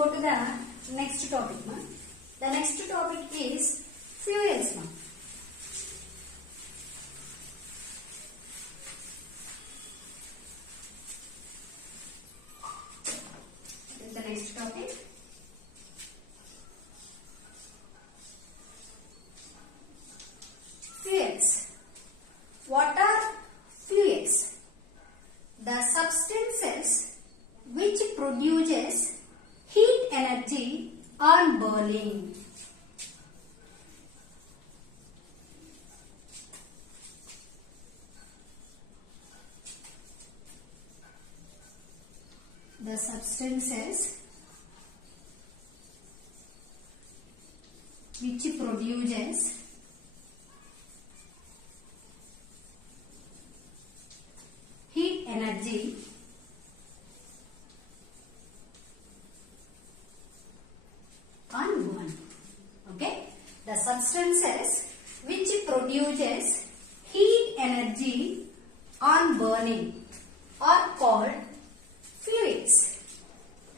go to the next topic. The next topic is fuels. What is the next topic? Fuels. What are fuels? The substances which produces heat energy on burning. The substances which produces heat energy on burn. Okay, the substances which produces heat energy on burning are called fuels.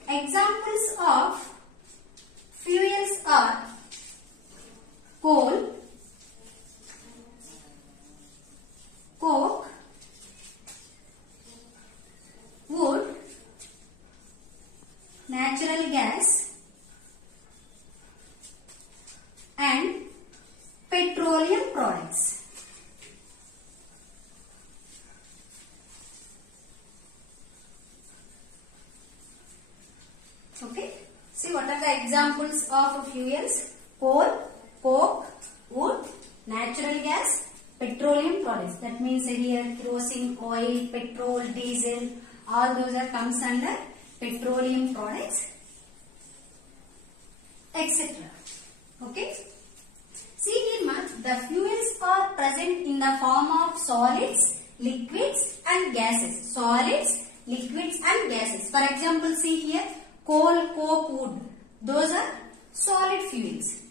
Examples of fuels are coal, coke, wood, natural gas and petroleum products. Okay, see what are the examples of fuels? Coal, coke, wood, natural gas, petroleum products. That means here kerosene, oil, petrol, diesel, all those are comes under petroleum products, etc. Okay. See here, the fuels are present in the form of solids, liquids and gases. Solids, liquids and gases. For example, see here, coal, coke, wood. Those are solid fuels.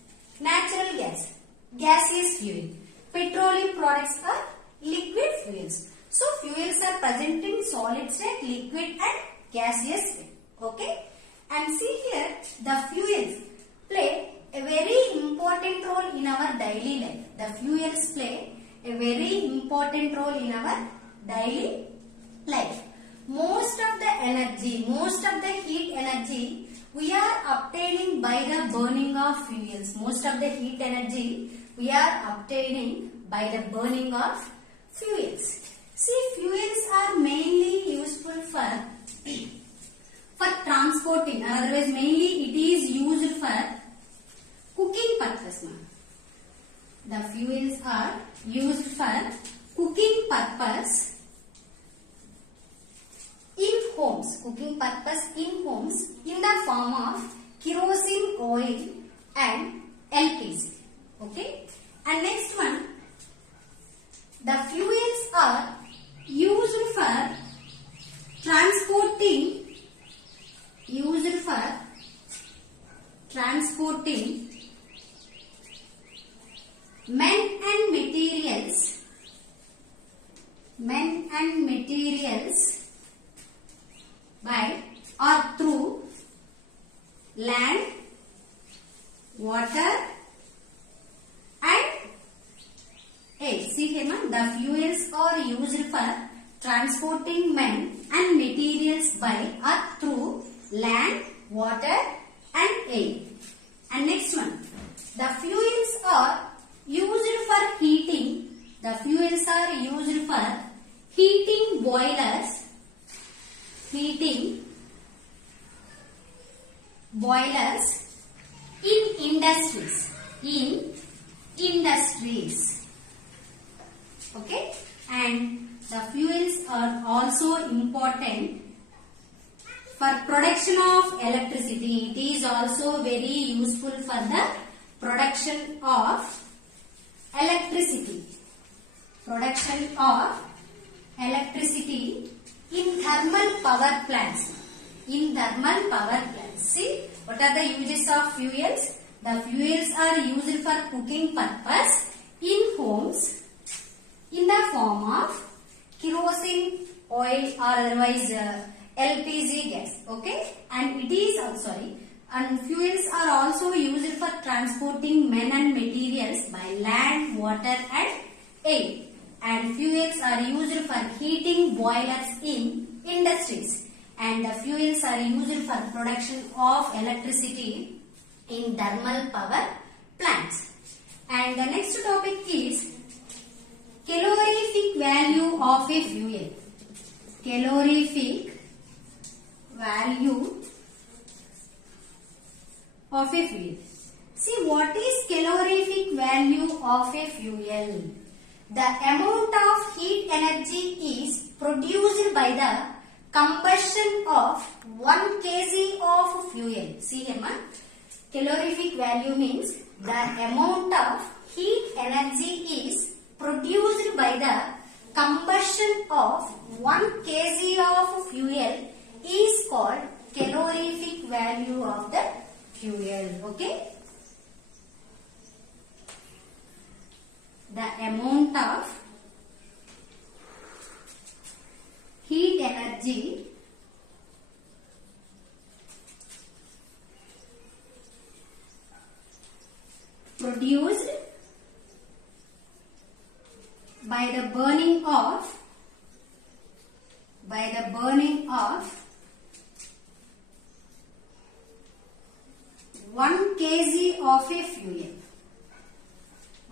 Natural gas, gaseous fuel. Petroleum products are liquid fuels. So, fuels are present in solid state, liquid and gaseous state. Okay. And see here, the fuels play a very important role in our daily life. The fuels play a very important role in our daily life. Most of the energy, most of the heat energy we are obtaining by the burning of fuels. Most of the heat energy we are obtaining by the burning of fuels. See, fuels are mainly useful for transporting, otherwise mainly it is used for cooking purpose. The fuels are used for cooking purpose in homes, cooking purpose in homes in the form of kerosene oil and LPG. Okay. And next one, the fuels are used for transporting men and materials by or through land, water and air. See here, the fuels are used for transporting men and materials by or through land, water and air. And next one, the fuels are used for heating. The fuels are used for heating boilers, in industries. Okay, and the fuels are also important for production of electricity. It is also very useful for the production of electricity. In thermal power plants. See, what are the uses of fuels? The fuels are used for cooking purpose in homes in the form of kerosene oil or otherwise LPG gas. Okay, and it is And fuels are also used for transporting men and materials by land, water and air. And fuels are used for heating boilers in industries. And the fuels are used for production of electricity in thermal power plants. And the next topic is calorific value of a fuel. Calorific value of a fuel. See, what is calorific value of a fuel? The amount of heat energy is produced by the combustion of 1 kg of fuel. See here, ma. Calorific value means the amount of heat energy is produced by the combustion of 1 kg of fuel is called calorific value of the fuel. Okay. The amount of heat energy produced by the burning of 1 kg of a fuel.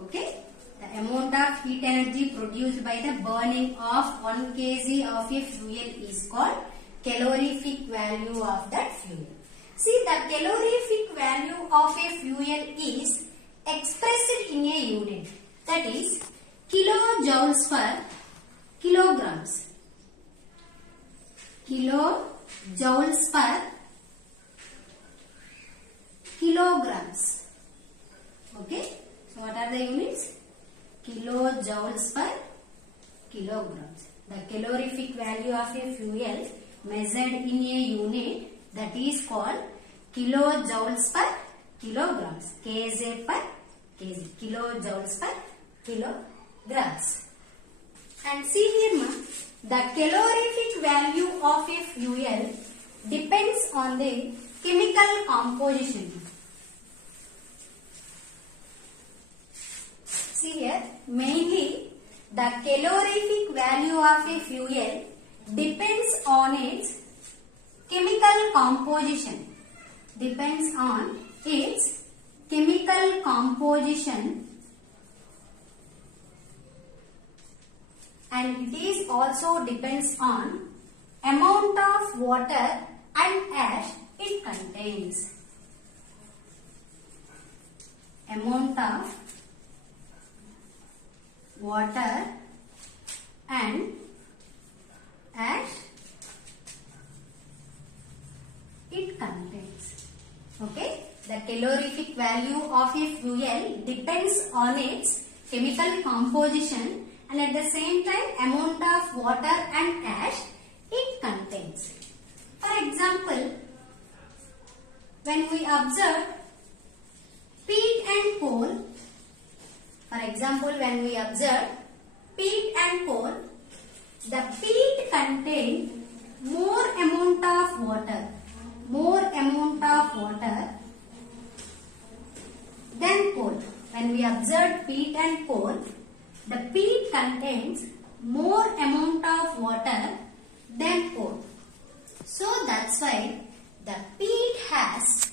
Okay. The amount of heat energy produced by the burning of 1 kg of a fuel is called calorific value of that fuel. See, the calorific value of a fuel is expressed in a unit, that is kilojoules per kilograms. Kilojoules per kilograms. Okay. So what are the units? Kilojoules per kilograms. The calorific value of a fuel measured in a unit, that is called kilojoules per kilograms. Kj per kg. Kilojoules per kilograms. And see here, ma, the calorific value of a fuel depends on the chemical composition. See here, mainly the calorific value of a fuel depends on its chemical composition. Depends on its chemical composition, and it is also depends on amount of water and ash it contains. Amount of water and ash it contains. Okay. The calorific value of a fuel depends on its chemical composition and at the same time amount of water and ash it contains. For example, when we observe peat and coal, the peat contains more amount of water than coal. When we observe peat and coal, the peat contains more amount of water than coal. So that's why the peat has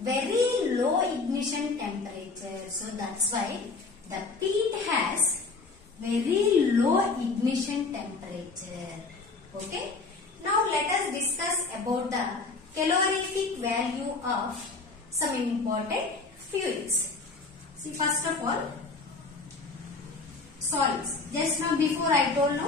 very low ignition temperature. So that's why the peat has very low ignition temperature. Okay. Now let us discuss about the calorific value of some important fuels. See, first of all, solids. Just now before I told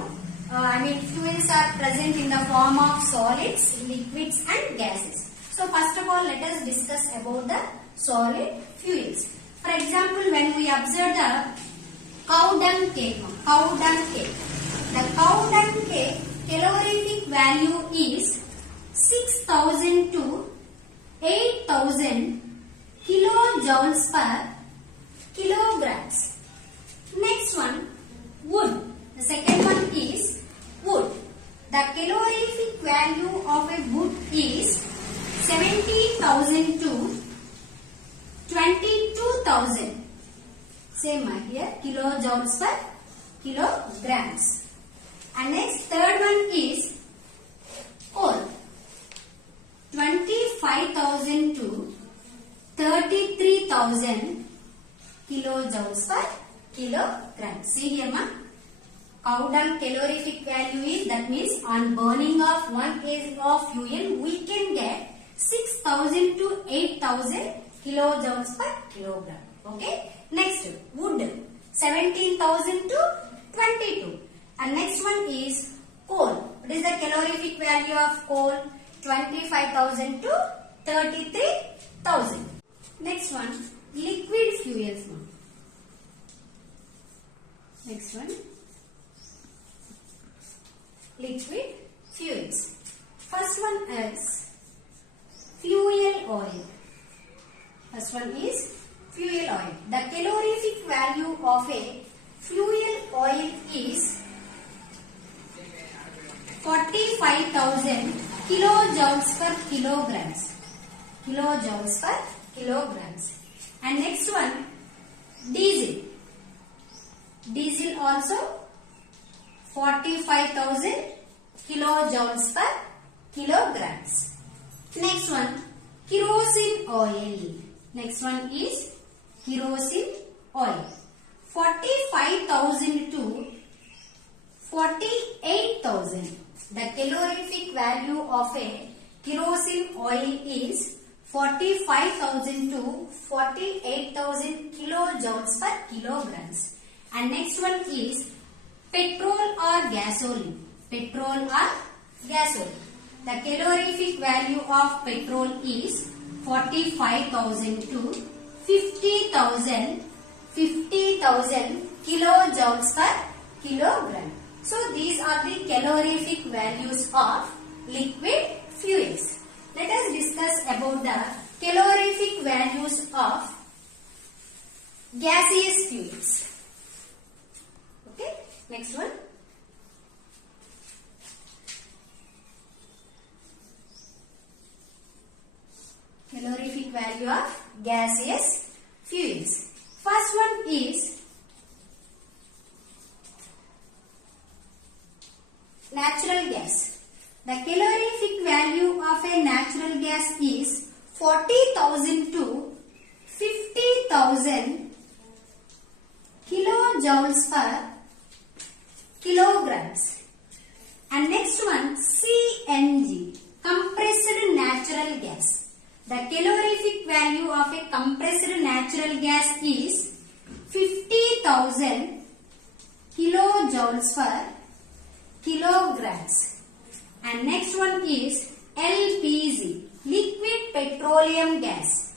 fuels are present in the form of solids, liquids and gases. So first of all, let us discuss about the solid fuels. For example, when we observe the cow dung cake, the cow dung cake calorific value is 6,000 to 8,000 kilojoules per kilograms. Next one, wood. The second one is wood. The calorific value of a wood is 17,000 to 22,000. Same here, kilojoules per kilograms. And next, third one is coal. 25,000 to 33,000 kilojoules per kilogram. See here, ma. Count down calorific value is, that means on burning of 1 kg of fuel, we can get 6,000 to 8,000 kilojoules per kilogram. Okay. Next, wood. 17,000 to 22. And next one is coal. What is the calorific value of coal? 25,000 to 33,000. Next one, liquid fuels. Next one, liquid fuels. First one is fuel oil. First one is fuel oil. The calorific value of a fuel oil is 45,000 kilojoules per kilograms. Kilojoules per kilograms. And next one, diesel. Diesel also 45,000 kilojoules per kilograms. Next one, kerosene oil. Next one is kerosene oil. 45,000 to 48,000. The calorific value of a kerosene oil is 45,000 to 48,000 kilojoules per kilograms. And next one is petrol or gasoline. Petrol or gasoline. The calorific value of petrol is 45,000 to 50,000 kilojoules per kilogram. So these are the calorific values of liquid fuels. Let us discuss about the calorific values of gaseous fuels. Okay, next one. Calorific value of gaseous fuels. First one is natural gas. The calorific value of a natural gas is 40,000 to 50,000 kilojoules per kilograms. And next one, CNG, compressed natural gas. The calorific value of a compressed natural gas is 50,000 kilojoules per kilograms. And next one is LPG, liquid petroleum gas.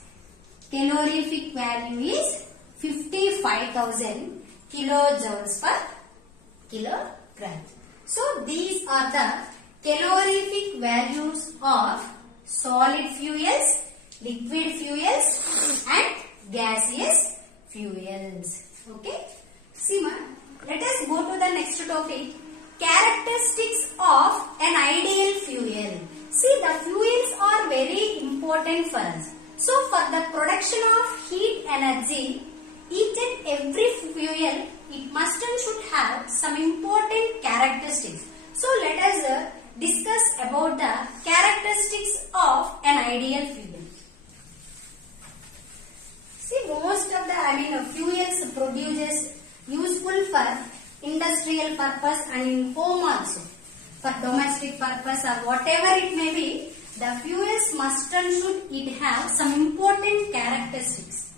Calorific value is 55,000 kilojoules per kilogram. So these are the calorific values of solid fuels, liquid fuels and gaseous fuels. Okay. See ma, let us go to the next topic. Characteristics of an ideal fuel. See, the fuels are very important for us. So for the production of heat energy, each and every fuel, it must and should have some important characteristics. So let us discuss about the characteristics of an ideal fuel. See, most of the fuels produces useful for industrial purpose and in home also. For domestic purpose or whatever it may be, the fuels must and should it have some important characteristics.